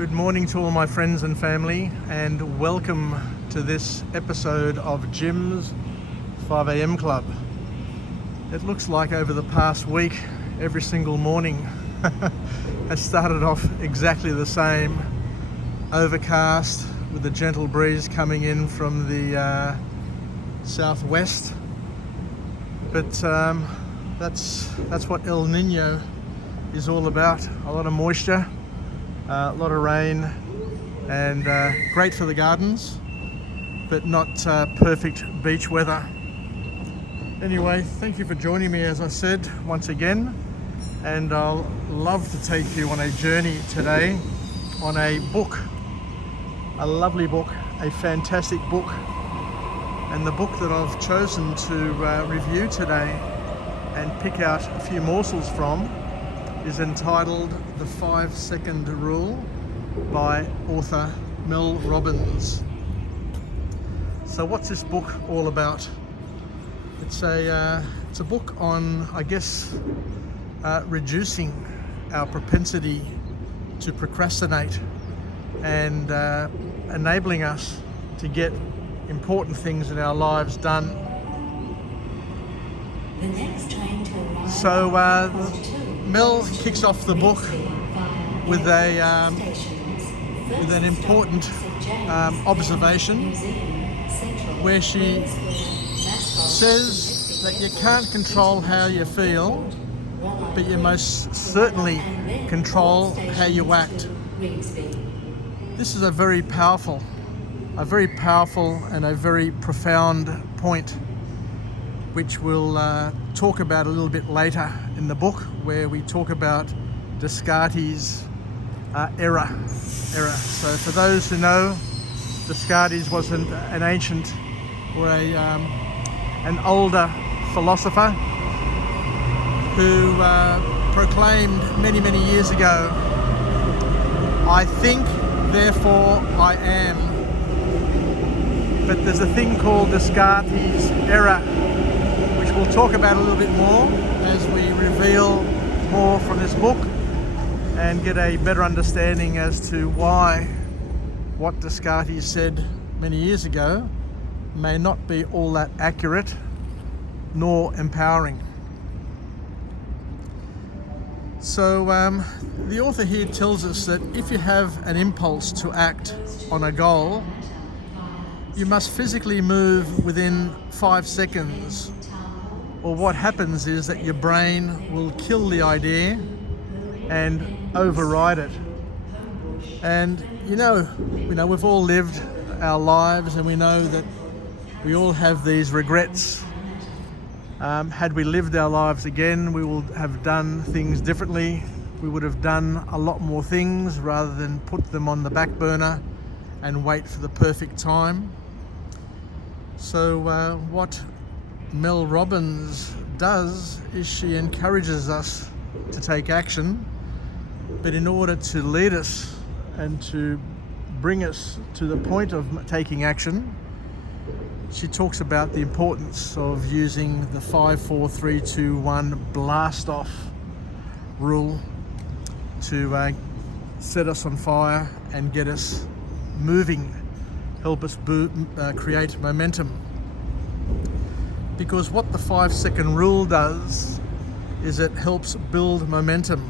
Good morning to all my friends and family, and welcome to this episode of Jim's 5 a.m. Club. It looks like over the past week, every single morning has started off exactly the same. Overcast with a gentle breeze coming in from the southwest. But that's what El Nino is all about. A lot of moisture, a lot of rain, and great for the gardens, but not perfect beach weather. Anyway, thank you for joining me, as I said, once again, and I'll love to take you on a journey today on a book, a lovely book, a fantastic book. And the book that I've chosen to review today and pick out a few morsels from is entitled The 5-Second Rule by author Mel Robbins. So what's this book all about? It's a book on, I guess, reducing our propensity to procrastinate and enabling us to get important things in our lives done. So Mel kicks off the book with an important observation, where she says that you can't control how you feel, but you most certainly control how you act. This is a very powerful and a very profound point, which we'll talk about a little bit later in the book, where we talk about Descartes' error. So for those who know, Descartes was an ancient or an older philosopher who proclaimed many years ago, "I think, therefore I am." But there's a thing called Descartes' error, which we'll talk about a little bit more as we reveal more from this book and get a better understanding as to why what Descartes said many years ago may not be all that accurate nor empowering. So the author here tells us that if you have an impulse to act on a goal, you must physically move within 5 seconds, or what happens is that your brain will kill the idea and override it. And you know, we've all lived our lives, and we know that we all have these regrets. Had we lived our lives again, we would have done things differently. We would have done a lot more things rather than put them on the back burner and wait for the perfect time. So what Mel Robbins does is she encourages us to take action, but in order to lead us and to bring us to the point of taking action, she talks about the importance of using the 5, 4, 3, 2, 1 blast off rule to set us on fire and get us moving, help us create momentum. Because what the 5-second rule does is it helps build momentum,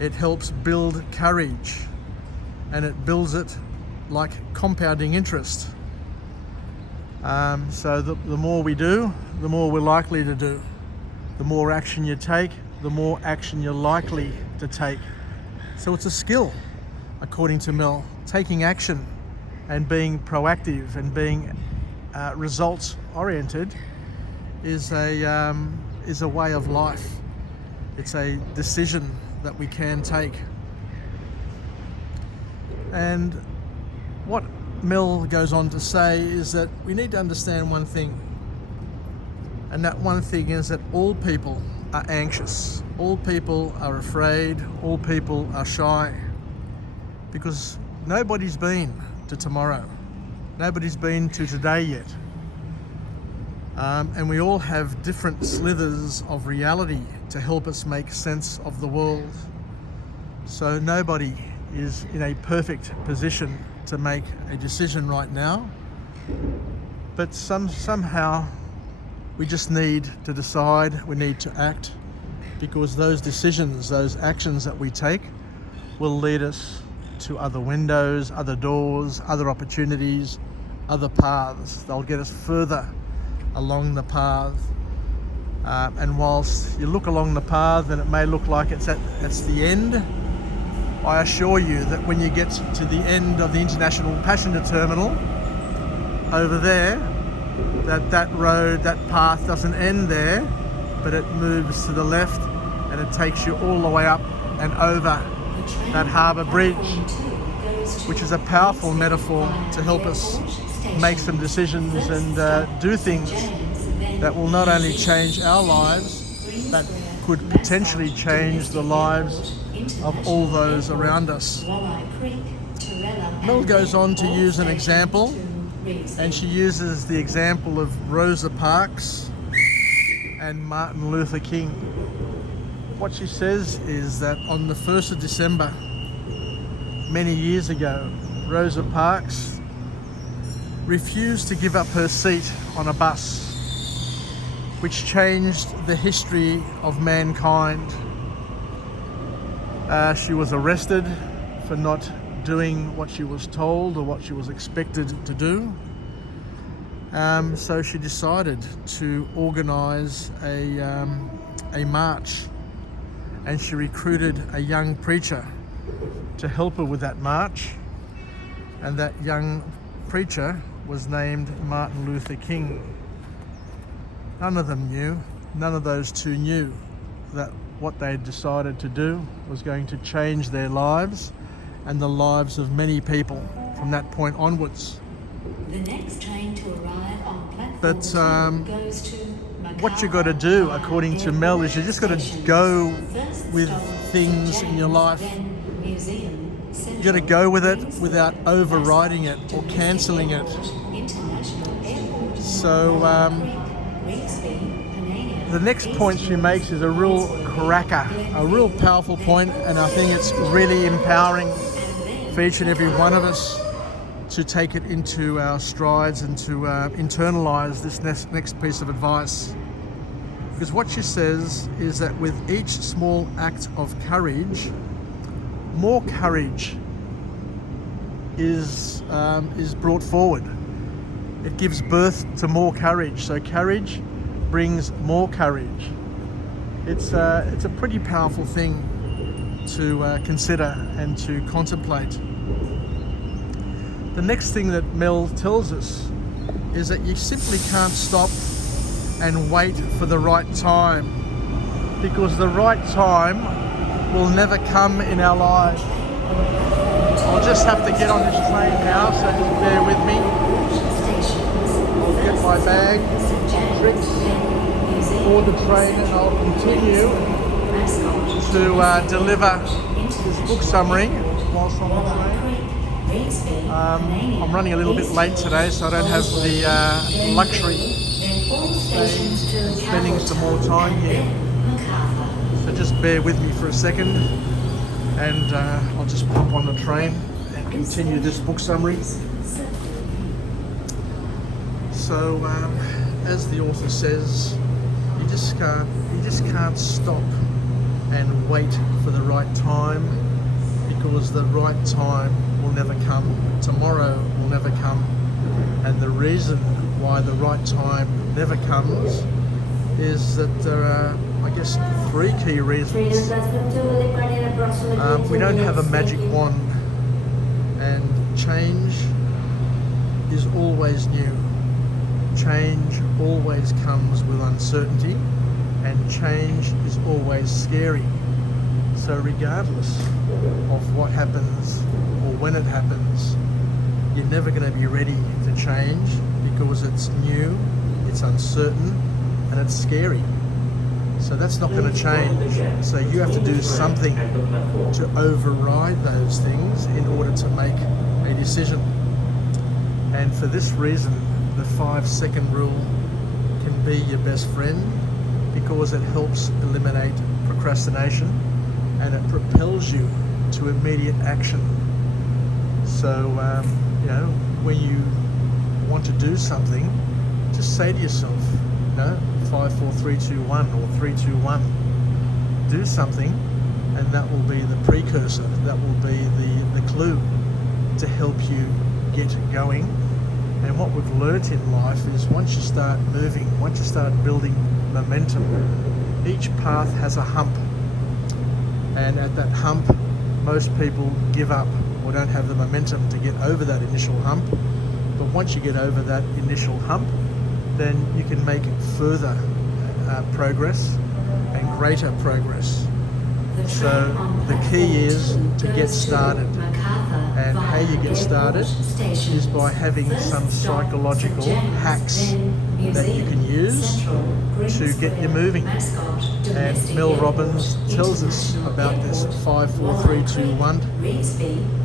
it helps build courage, and it builds it like compounding interest. So the more we do, the more we're likely to do. The more action you take, the more action you're likely to take. So it's a skill, according to Mel. Taking action and being proactive and being results oriented is a way of life. It's a decision that we can take. And what Mel goes on to say is that we need to understand one thing, and that one thing is that all people are anxious, all people are afraid, all people are shy, because nobody's been to tomorrow, nobody's been to today yet. And we all have different slithers of reality to help us make sense of the world. So nobody is in a perfect position to make a decision right now, but somehow we just need to decide, we need to act, because those decisions, those actions that we take will lead us to other windows, other doors, other opportunities, other paths. They'll get us further along the path. And whilst you look along the path and it may look like it's the end, I assure you that when you get to the end of the International Passenger Terminal over there, that road, that path doesn't end there, but it moves to the left and it takes you all the way up and over that harbour bridge, which is a powerful metaphor to help us make some decisions and do things that will not only change our lives, but could potentially change the lives of all those around us. Mel goes on to use an example, and she uses the example of Rosa Parks and Martin Luther King. What she says is that on the 1st of December, many years ago, Rosa Parks refused to give up her seat on a bus, which changed the history of mankind. She was arrested for not doing what she was told or what she was expected to do. So she decided to organise a march, and she recruited a young preacher to help her with that march, and that young preacher was named Martin Luther King. None of them knew, none of those two knew that what they decided to do was going to change their lives and the lives of many people from that point onwards. The next train to arrive on platform But 2 goes to what you got to do, according to Mel, is you just got to go with things in your life. You got to go with it without overriding it or cancelling it. So the next point she makes is a real cracker, a real powerful point, and I think it's really empowering for each and every one of us to take it into our strides and to internalize this next piece of advice. Because what she says is that with each small act of courage, more courage is brought forward. It gives birth to more courage. So courage brings more courage. It's a pretty powerful thing to consider and to contemplate. The next thing that Mel tells us is that you simply can't stop and wait for the right time, because the right time will never come in our lives. I'll just have to get on this train now, so just bear with me. I'll get my bag, tricks, board the train, and I'll continue to deliver this book summary whilst on the train. I'm running a little bit late today, so I don't have the luxury of spending some more time here. So just bear with me for a second, and I'll just pop on the train and continue this book summary. So, as the author says, you just can't stop and wait for the right time, because the right time will never come. Tomorrow will never come. And the reason why the right time never comes is that there are, I guess, three key reasons. We don't have a magic wand, and change is always new. Change always comes with uncertainty, and change is always scary. So regardless of what happens or when it happens, you're never going to be ready to change, because it's new, it's uncertain, and it's scary. So that's not going to change. So you have to do something to override those things in order to make a decision. And for this reason, the 5-second rule can be your best friend, because it helps eliminate procrastination, and it propels you to immediate action. So, when you want to do something, just say to yourself, 5, 4, 3, 2, 1, or 3, 2, 1. Do something, and that will be the precursor, that will be the clue to help you get going. And what we've learnt in life is once you start moving, once you start building momentum, each path has a hump. And at that hump, most people give up or don't have the momentum to get over that initial hump. But once you get over that initial hump, then you can make further progress and greater progress. So the key is to get started. And how you get started is by having some psychological hacks that you can use to get you moving. And Mel Robbins tells us about this 5, 4, 3, 2, 1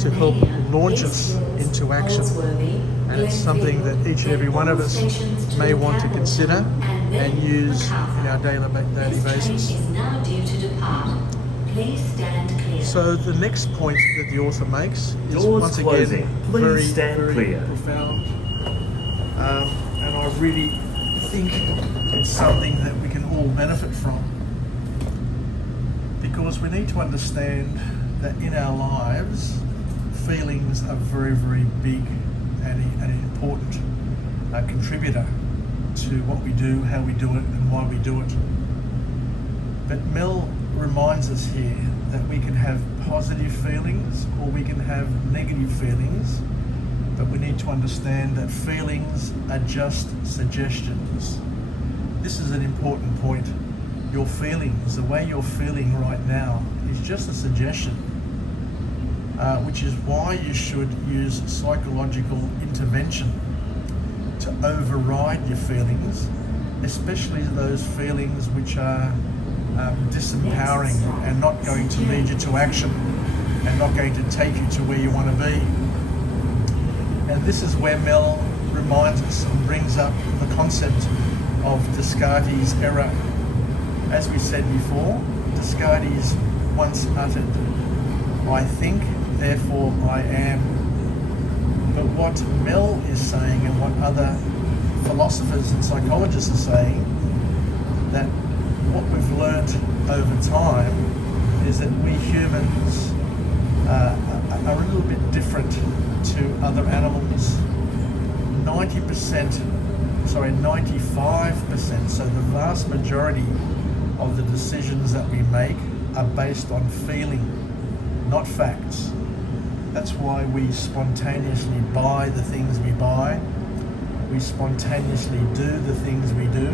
to help launch us into action. And it's something that each and every one of us may want to consider and use in our daily basis. So the next point that the author makes is Doors once closing. again Please very, stand very clear. profound, and I really think it's something that we can all benefit from, because we need to understand that in our lives feelings are very, very big and an important contributor to what we do, how we do it, and why we do it. But Mel reminds us here that we can have positive feelings or we can have negative feelings, but we need to understand that feelings are just suggestions. This is an important point. Your feelings, the way you're feeling right now, is just a suggestion, which is why you should use psychological intervention to override your feelings, especially those feelings which are disempowering and not going to lead you to action and not going to take you to where you want to be. And this is where Mel reminds us and brings up the concept of Descartes' error. As we said before, Descartes once uttered, "I think, therefore I am." But what Mel is saying and what other philosophers and psychologists are saying, that what we've learned over time is that we humans are a little bit different to other animals. 95%, so the vast majority of the decisions that we make are based on feeling, not facts. That's why we spontaneously buy the things we buy. We spontaneously do the things we do,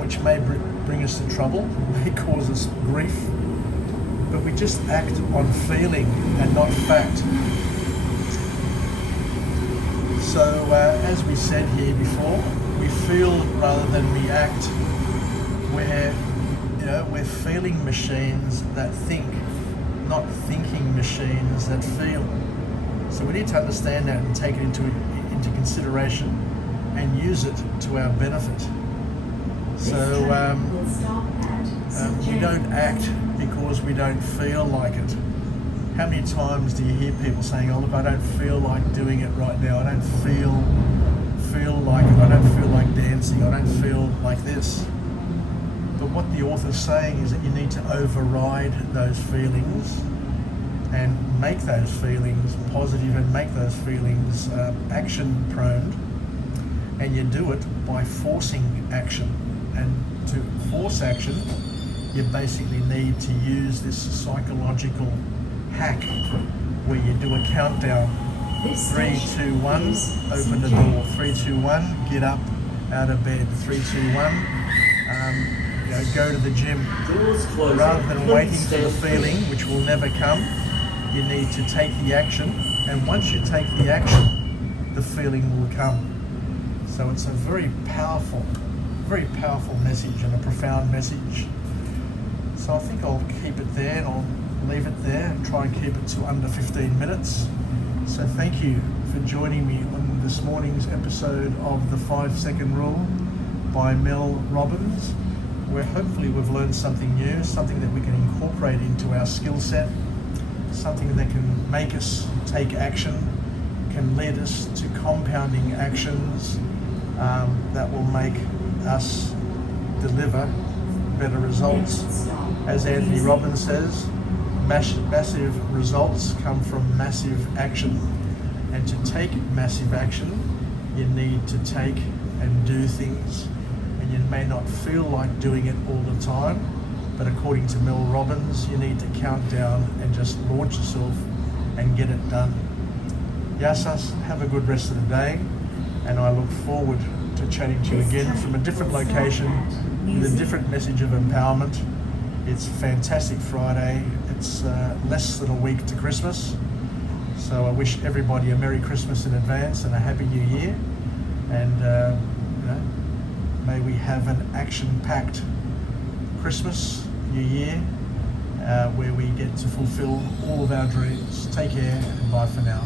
which may bring us to trouble, may cause us grief, but we just act on feeling and not fact. So as we said here before, we feel rather than we act. We're feeling machines that think, not thinking machines that feel. So we need to understand that and take it into consideration and use it to our benefit. So we don't act because we don't feel like it. How many times do you hear people saying, "Oh look, I don't feel like doing it right now. I don't feel like it. I don't feel like dancing. I don't feel like this." But what the author's saying is that you need to override those feelings and make those feelings positive and make those feelings action prone. And you do it by forcing action. And to force action, you basically need to use this psychological hack where you do a countdown. 3, 2, 1, open the door. 3, 2, 1, get up out of bed. 3, 2, 1, go to the gym. Rather than waiting for the feeling, which will never come, you need to take the action. And once you take the action, the feeling will come. So it's a very powerful message and a profound message. So I think I'll keep it there and I'll leave it there and try and keep it to under 15 minutes. So thank you for joining me on this morning's episode of The 5-Second Rule by Mel Robbins, where hopefully we've learned something new, something that we can incorporate into our skill set something that can make us take action, can lead us to compounding actions that will make us deliver better results. As Anthony Robbins says, massive results come from massive action. And to take massive action, you need to take and do things. And you may not feel like doing it all the time, but according to Mel Robbins, you need to count down and just launch yourself and get it done. Yasas, have a good rest of the day, and I look forward to chatting to you again from a different location with a different message of empowerment. It's fantastic Friday. It's less than a week to Christmas. So I wish everybody a Merry Christmas in advance and a Happy New Year. And may we have an action-packed Christmas, New Year, where we get to fulfill all of our dreams. Take care and bye for now.